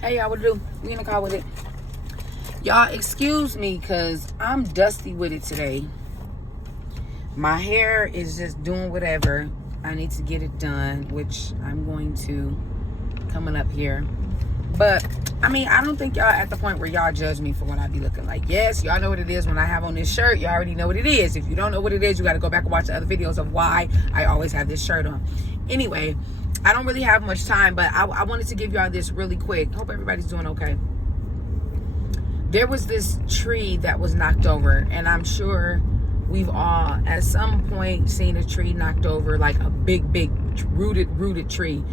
Hey, y'all, what to do? We in the car with it. Y'all, excuse me, because I'm dusty with it today. My hair is just doing whatever. I need to get it done, which I'm going to coming up here. But, I mean, I don't think y'all at the point where y'all judge me for what I be looking like. Yes, y'all know what it is when I have on this shirt. You already know what it is. If you don't know what it is, you got to go back and watch the other videos of why I always have this shirt on. Anyway, I don't really have much time, but I wanted to give y'all this really quick. Hope everybody's doing okay. There was this tree that was knocked over, and I'm sure we've all at some point seen a tree knocked over, like a big rooted tree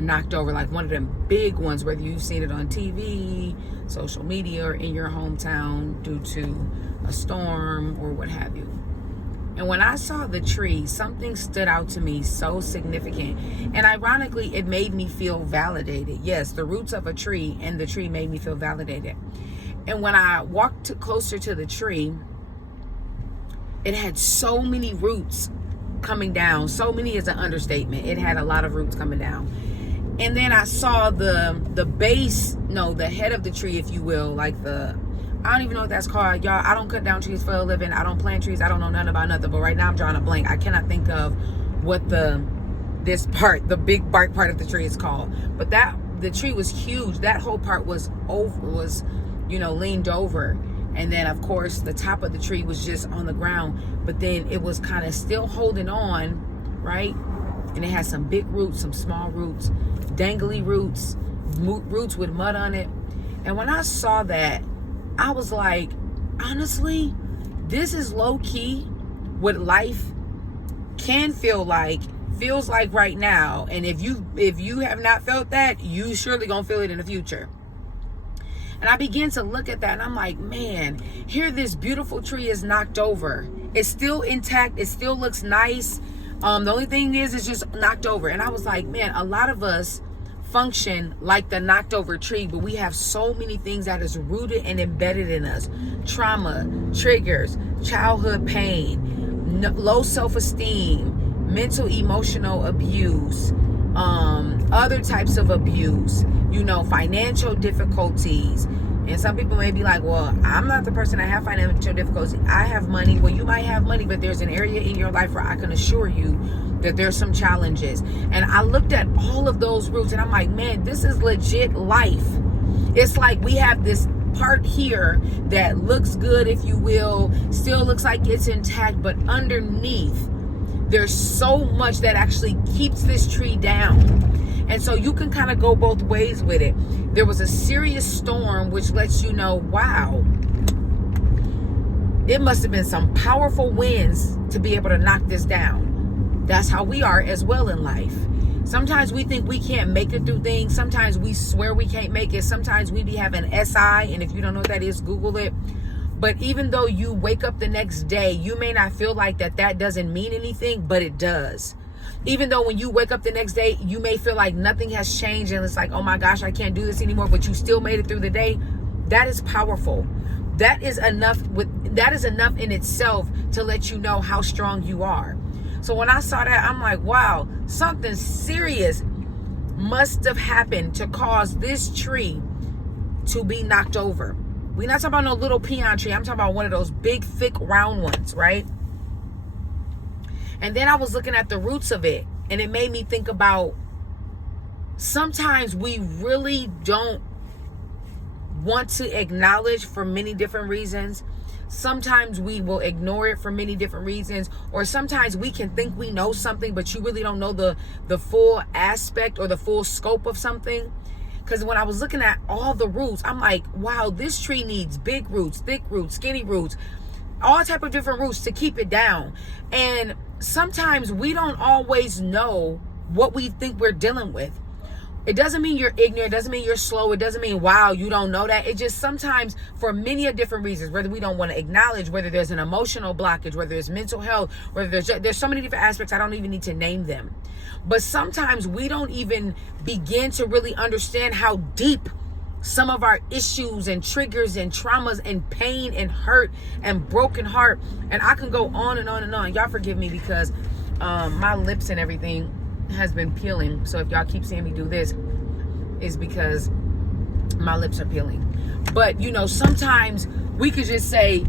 knocked over, like one of them big ones, whether you've seen it on TV, social media, or in your hometown due to a storm or what have you. And when I saw the tree, something stood out to me so significant. And ironically, it made me feel validated. Yes, the roots of a tree and the tree made me feel validated. And when I walked closer to the tree, it had so many roots coming down. So many is an understatement. It had a lot of roots coming down. And then I saw the base, the head of the tree, if you will, like I don't even know what that's called. Y'all, I don't cut down trees for a living. I don't plant trees. I don't know nothing about nothing. But right now I'm drawing a blank. I cannot think of what the big bark part of the tree is called. But the tree was huge. That whole part was leaned over. And then of course the top of the tree was just on the ground. But then it was kind of still holding on, right? And it had some big roots, some small roots, dangly roots, roots with mud on it. And when I saw that, I was like, honestly, this is low key what life can feels like right now. And if you have not felt that, you surely gonna feel it in the future. And I began to look at that and I'm like, man, here this beautiful tree is knocked over. It's still intact. It still looks nice. The only thing is it's just knocked over. And I was like, man, a lot of us function like the knocked over tree, but we have so many things that is rooted and embedded in us. Trauma, triggers, childhood pain, low self-esteem, mental emotional abuse, other types of abuse, financial difficulties. And some people may be like, well, I'm not the person that have financial difficulties. I have money. Well, you might have money, but there's an area in your life where I can assure you that there's some challenges. And I looked at all of those roots and I'm like, man, this is legit life. It's like we have this part here that looks good, if you will, still looks like it's intact, but underneath there's so much that actually keeps this tree down. And so you can kind of go both ways with it. There was a serious storm, which lets you know, wow, it must have been some powerful winds to be able to knock this down. That's how we are as well in life. Sometimes we think we can't make it through things. Sometimes we swear we can't make it. Sometimes we be having SI, and if you don't know what that is, Google it. But even though you wake up the next day, you may not feel like that doesn't mean anything, but it does. Even though when you wake up the next day, you may feel like nothing has changed and it's like, oh my gosh, I can't do this anymore, but you still made it through the day. That is powerful. That is enough in itself to let you know how strong you are. So when I saw that, I'm like, wow, something serious must have happened to cause this tree to be knocked over. We're not talking about no little peon tree. I'm talking about one of those big, thick, round ones, right? And then I was looking at the roots of it, and it made me think about sometimes we really don't want to acknowledge for many different reasons. Sometimes we will ignore it for many different reasons, or sometimes we can think we know something, but you really don't know the full aspect or the full scope of something. Because when I was looking at all the roots, I'm like, wow, this tree needs big roots, thick roots, skinny roots, all type of different roots to keep it down. And sometimes we don't always know what we think we're dealing with. It doesn't mean you're ignorant. It doesn't mean you're slow. It doesn't mean, wow, you don't know that. It just sometimes for many of different reasons, whether we don't want to acknowledge, whether there's an emotional blockage, whether it's mental health, whether there's so many different aspects. I don't even need to name them. But sometimes we don't even begin to really understand how deep some of our issues and triggers and traumas and pain and hurt and broken heart. And I can go on and on and on. Y'all forgive me because my lips and everything has been peeling. So if y'all keep seeing me do this, is because My lips are peeling. But, you know, sometimes we could just say,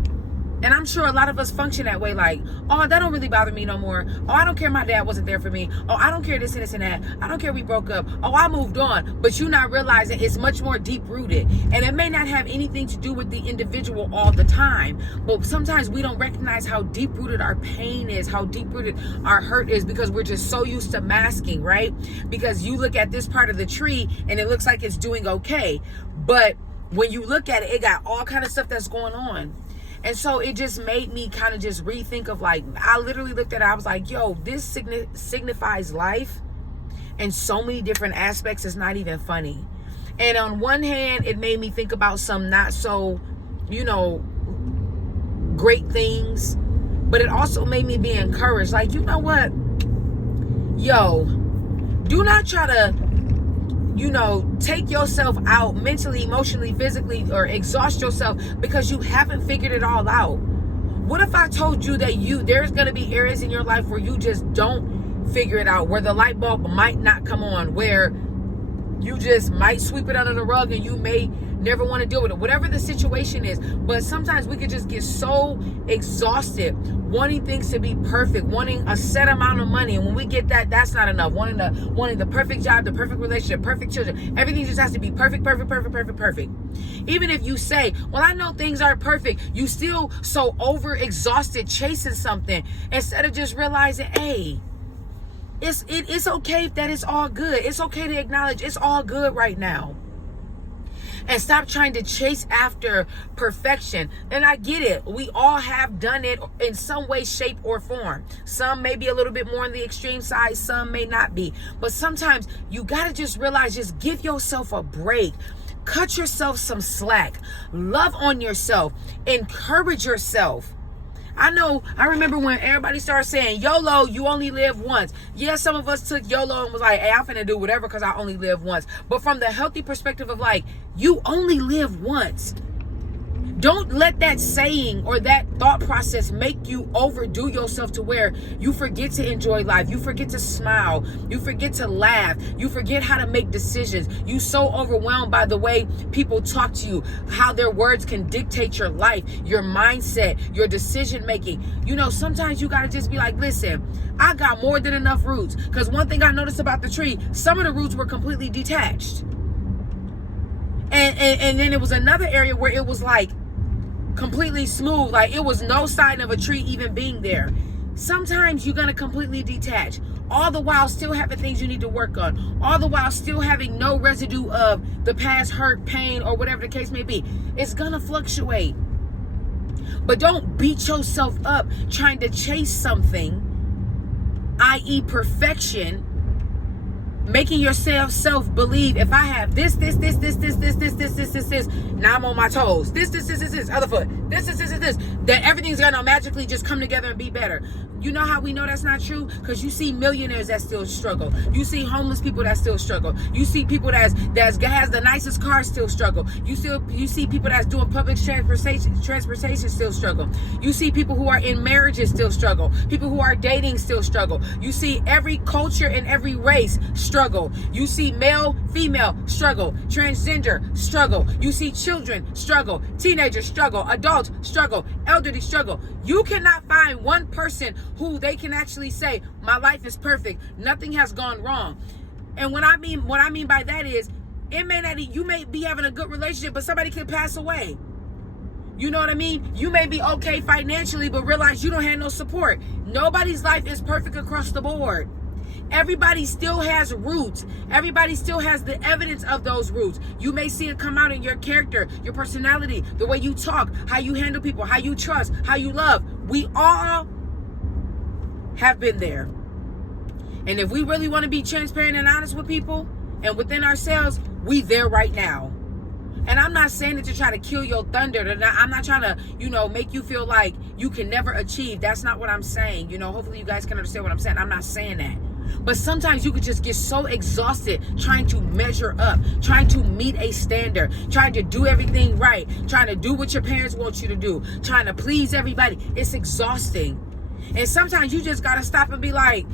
and I'm sure a lot of us function that way, like, oh, that don't really bother me no more. Oh, I don't care my dad wasn't there for me. Oh, I don't care this and this and that. I don't care we broke up. Oh, I moved on. But you not realizing it's much more deep-rooted. And it may not have anything to do with the individual all the time. But sometimes we don't recognize how deep-rooted our pain is, how deep-rooted our hurt is, because we're just so used to masking, right? Because you look at this part of the tree and it looks like it's doing okay. But when you look at it, it got all kind of stuff that's going on. And so it just made me kind of just rethink of, like, I literally looked at it, I was like, yo, this signifies life in so many different aspects, it's not even funny. And on one hand, it made me think about some not so, you know, great things, but it also made me be encouraged. Like, you know what? Yo, do not try to, you know, take yourself out mentally, emotionally, physically, or exhaust yourself because you haven't figured it all out. What if I told you that there's going to be areas in your life where you just don't figure it out, where the light bulb might not come on, where you just might sweep it under the rug and you may never want to deal with it, whatever the situation is. But sometimes we could just get so exhausted wanting things to be perfect, wanting a set amount of money, and when we get that, that's not enough. Wanting the perfect job, the perfect relationship, perfect children, everything just has to be perfect. Even if you say, well, I know things aren't perfect, you still so over exhausted chasing something instead of just realizing, hey, it's okay that it's all good. It's okay to acknowledge it's all good right now. And stop trying to chase after perfection. And I get it. We all have done it in some way, shape, or form. Some may be a little bit more on the extreme side. Some may not be. But sometimes you got to just realize, just give yourself a break. Cut yourself some slack. Love on yourself. Encourage yourself. I remember when everybody started saying, YOLO, you only live once. Yeah, some of us took YOLO and was like, hey, I'm finna do whatever because I only live once. But from the healthy perspective of, like, you only live once. Don't let that saying or that thought process make you overdo yourself to where you forget to enjoy life. You forget to smile. You forget to laugh. You forget how to make decisions. You so overwhelmed by the way people talk to you, how their words can dictate your life, your mindset, your decision making. You know, sometimes you got to just be like, listen, I got more than enough roots. Because one thing I noticed about the tree, some of the roots were completely detached. And then it was another area where it was like completely smooth, like it was no sign of a tree even being there. Sometimes you're going to completely detach, all the while still having things you need to work on, all the while still having no residue of the past hurt, pain, or whatever the case may be. It's going to fluctuate. But don't beat yourself up trying to chase something, i.e. perfection, making yourself believe, if I have this, now I'm on my toes. This, other foot. This, that everything's gonna magically just come together and be better. You know how we know that's not true? Because you see millionaires that still struggle. You see homeless people that still struggle. You see people that has the nicest car still struggle. You see people that's doing public transportation still struggle. You see people who are in marriages still struggle. People who are dating still struggle. You see every culture and every race struggle. You see male, female struggle. Transgender struggle. You see children struggle. Teenagers struggle. Adults struggle. Elderly struggle. You cannot find one person who they can actually say, my life is perfect, nothing has gone wrong. And what I mean by that is, you may be having a good relationship, but somebody could pass away. You know what I mean? You may be okay financially, but realize you don't have no support. Nobody's life is perfect across the board. Everybody still has roots. Everybody still has the evidence of those roots. You may see it come out in your character, your personality, the way you talk, how you handle people, how you trust, how you love. We all have been there. And if we really want to be transparent and honest with people and within ourselves, we there right now. And I'm not saying it to try to kill your thunder. I'm not trying to, make you feel like you can never achieve. That's not what I'm saying. Hopefully you guys can understand what I'm saying. I'm not saying that. But sometimes you could just get so exhausted trying to measure up, trying to meet a standard, trying to do everything right, trying to do what your parents want you to do, trying to please everybody. It's exhausting. And sometimes you just got to stop and be like,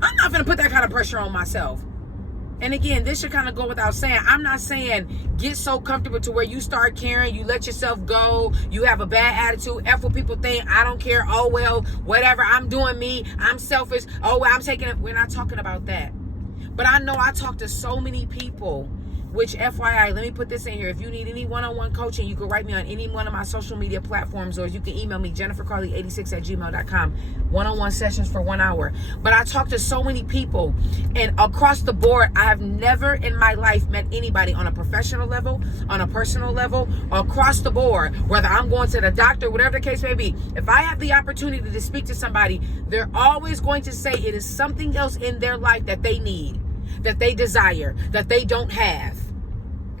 I'm not going to put that kind of pressure on myself. And again, this should kind of go without saying. I'm not saying get so comfortable to where you start caring, you let yourself go, you have a bad attitude, F what people think, I don't care, oh well, whatever, I'm doing me, I'm selfish, oh well, I'm taking it. We're not talking about that. But I know I talk to so many people, which FYI, let me put this in here. If you need any one-on-one coaching, you can write me on any one of my social media platforms, or you can email me, jennifercarley86@gmail.com. One-on-one sessions for 1 hour. But I talk to so many people, and across the board, I have never in my life met anybody on a professional level, on a personal level, across the board, whether I'm going to the doctor, whatever the case may be. If I have the opportunity to speak to somebody, they're always going to say it is something else in their life that they need, that they desire, that they don't have.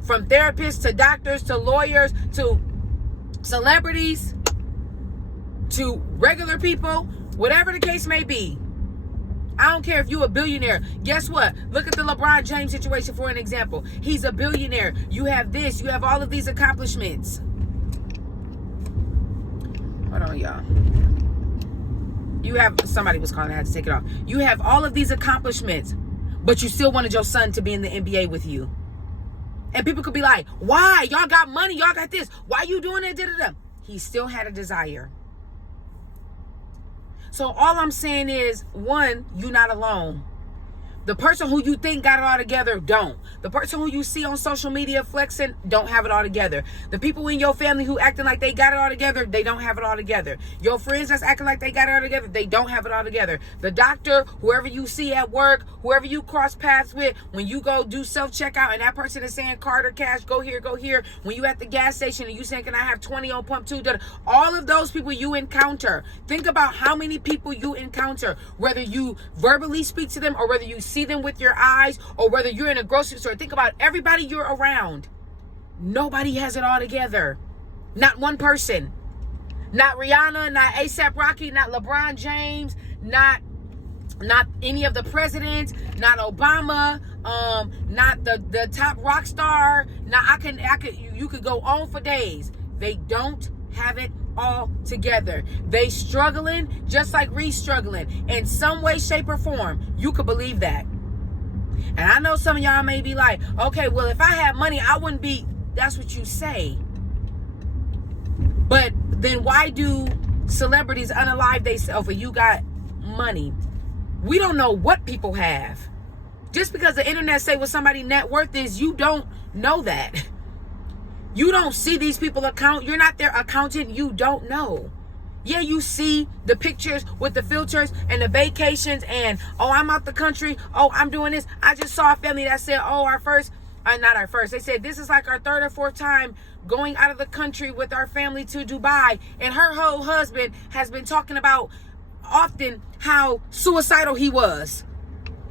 From therapists to doctors to lawyers to celebrities to regular people, whatever the case may be. I don't care if you're a billionaire. Guess what? Look at the LeBron James situation for an example. He's a billionaire. You have this. You have all of these accomplishments. Hold on, y'all. You have, somebody was calling, I had to take it off. You have all of these accomplishments, but you still wanted your son to be in the NBA with you. And people could be like, why? Y'all got money. Y'all got this. Why you doing it? Da-da-da. He still had a desire. So all I'm saying is, one, you're not alone. The person who you think got it all together don't. The person who you see on social media flexing don't have it all together. The people in your family who acting like they got it all together, they don't have it all together. Your friends that's acting like they got it all together, they don't have it all together. The doctor, whoever you see at work, whoever you cross paths with, when you go do self-checkout and that person is saying card or cash, go here, go here. When you at the gas station and you saying, can I have 20 on pump 2? All of those people you encounter. Think about how many people you encounter, whether you verbally speak to them or whether you see them with your eyes or whether you're in a grocery store. Think about everybody you're around. Nobody has it all together. Not one person. Not Rihanna, not A$AP Rocky, not LeBron James, not any of the presidents, not Obama, not the top rock star. Now you could go on for days. They don't have it all together. They struggling just like we struggling in some way, shape, or form. You could believe that. And I know some of y'all may be like, okay, well, if I had money, I wouldn't be. That's what you say. But then why do celebrities unalive themselves if you got money? We don't know what people have. Just because the internet say what somebody's net worth is, you don't know that. You don't see these people account. You're not their accountant. You don't know. Yeah, you see the pictures with the filters and the vacations and, oh, I'm out the country. Oh, I'm doing this. I just saw a family that said, oh, not our first. They said, this is like our third or fourth time going out of the country with our family to Dubai. And her whole husband has been talking about often how suicidal he was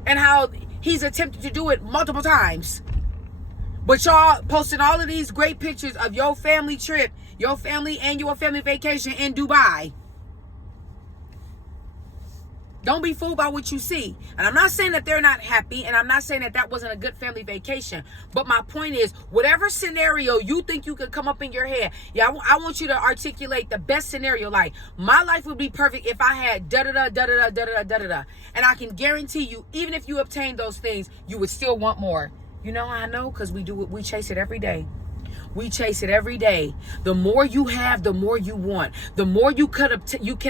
and how he's attempted to do it multiple times. But y'all posting all of these great pictures of your family trip, your family annual family vacation in Dubai. Don't be fooled by what you see. And I'm not saying that they're not happy, and I'm not saying that that wasn't a good family vacation. But my point is, whatever scenario you think you could come up in your head, I want you to articulate the best scenario. Like, my life would be perfect if I had da-da-da, da-da-da, da-da-da, da-da-da. And I can guarantee you, even if you obtain those things, you would still want more. You know how I know? Because we chase it every day. We chase it every day. The more you have, the more you want. The more you can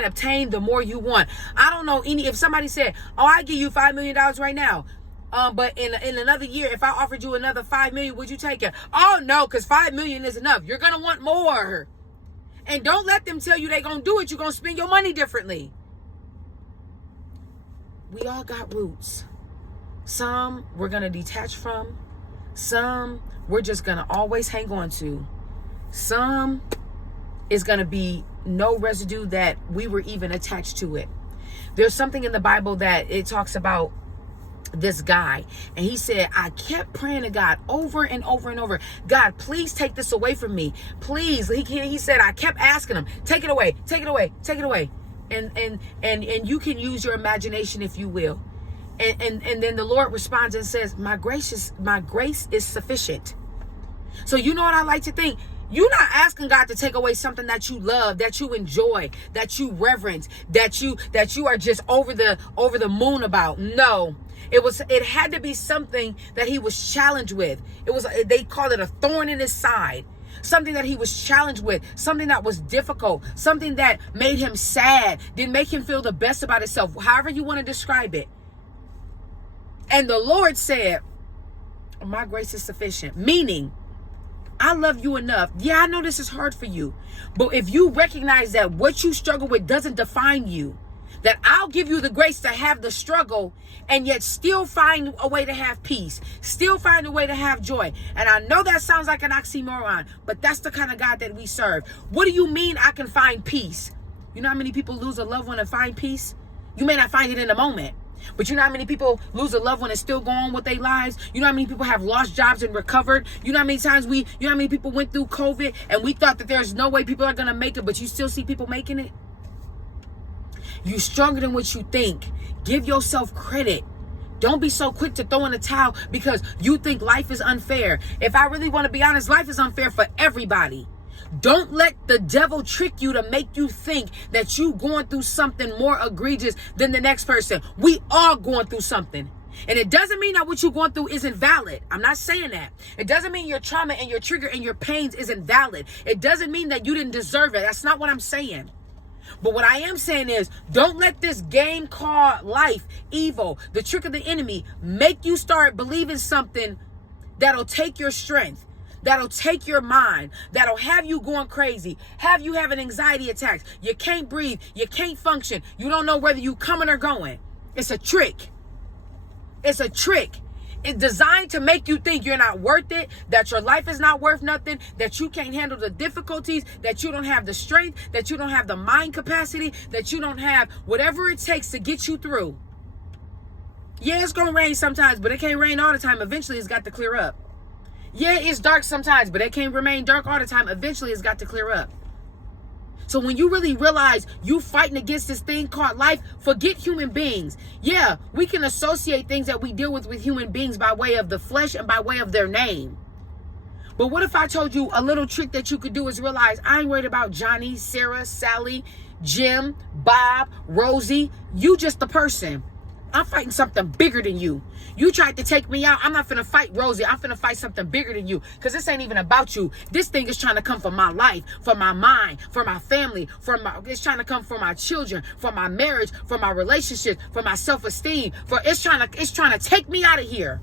obtain, the more you want. I don't know if somebody said, oh, I give you $5 million right now. But in another year, if I offered you another $5 million, would you take it? Oh, no, because $5 million is enough. You're going to want more. And don't let them tell you they're going to do it. You're going to spend your money differently. We all got roots. Some we're going to detach from. Some we're just going to always hang on to. Some is going to be no residue that we were even attached to it. There's something in the Bible that it talks about this guy. And he said, I kept praying to God over and over and over. God, please take this away from me. Please. He said, I kept asking him, take it away, take it away, take it away. And you can use your imagination if you will. And then the Lord responds and says, my grace is sufficient. So you know what I like to think? You're not asking God to take away something that you love, that you enjoy, that you reverence, that you are just over the moon about. No. It had to be something that he was challenged with. They called it a thorn in his side. Something that he was challenged with, something that was difficult, something that made him sad, didn't make him feel the best about himself, however you want to describe it. And the Lord said, my grace is sufficient, meaning I love you enough. Yeah, I know this is hard for you, but if you recognize that what you struggle with doesn't define you, that I'll give you the grace to have the struggle and yet still find a way to have peace, still find a way to have joy. And I know that sounds like an oxymoron, but that's the kind of God that we serve. What do you mean I can find peace? You know how many people lose a loved one and find peace? You may not find it in a moment, but you know how many people lose a loved one and still go on with their lives? You know how many people have lost jobs and recovered? You know how many times you know how many people went through COVID and we thought that there's no way people are going to make it, but you still see people making it? You stronger than what you think. Give yourself credit. Don't be so quick to throw in the towel because you think life is unfair. If I really want to be honest, life is unfair for everybody. Don't let the devil trick you to make you think that you going through something more egregious than the next person. We all going through something. And it doesn't mean that what you're going through isn't valid. I'm not saying that. It doesn't mean your trauma and your trigger and your pains isn't valid. It doesn't mean that you didn't deserve it. That's not what I'm saying. But what I am saying is, don't let this game called life, evil, the trick of the enemy, make you start believing something that'll take your strength, that'll take your mind, that'll have you going crazy, have you having anxiety attacks. You can't breathe. You can't function. You don't know whether you coming or going. It's a trick. It's a trick. It's designed to make you think you're not worth it, that your life is not worth nothing, that you can't handle the difficulties, that you don't have the strength, that you don't have the mind capacity, that you don't have whatever it takes to get you through. Yeah, it's going to rain sometimes, but it can't rain all the time. Eventually, it's got to clear up. Yeah, it's dark sometimes, but it can't remain dark all the time. Eventually, it's got to clear up. So when you really realize you fighting against this thing called life, forget human beings. Yeah, we can associate things that we deal with human beings by way of the flesh and by way of their name. But what if I told you a little trick that you could do is realize I ain't worried about Johnny, Sarah, Sally, Jim, Bob, Rosie. You just the person. I'm fighting something bigger than you. You tried to take me out. I'm not finna fight Rosie. I'm finna fight something bigger than you. Because this ain't even about you. This thing is trying to come for my life, for my mind, for my family, it's trying to come for my children, for my marriage, for my relationships, for my self-esteem. It's trying to take me out of here.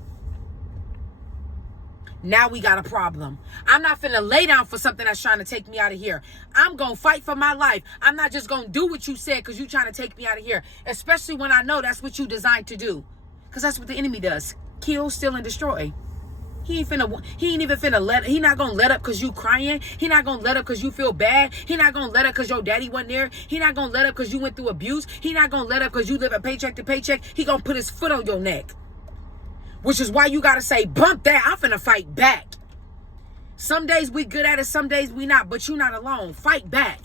Now we got a problem. I'm not finna lay down for something that's trying to take me out of here. I'm gonna fight for my life. I'm not just gonna do what you said because you trying to take me out of here. Especially when I know that's what you designed to do. Because that's what the enemy does. Kill, steal, and destroy. He not gonna let up because you crying. He not gonna let up because you feel bad. He not gonna let up because your daddy wasn't there. He not gonna let up because you went through abuse. He not gonna let up because you live a paycheck to paycheck. He gonna put his foot on your neck. Which is why you got to say, bump that. I'm finna fight back. Some days we good at it. Some days we not. But you not alone. Fight back.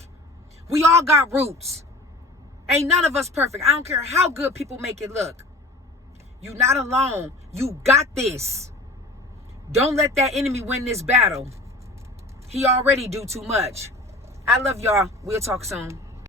We all got roots. Ain't none of us perfect. I don't care how good people make it look. You not alone. You got this. Don't let that enemy win this battle. He already do too much. I love y'all. We'll talk soon.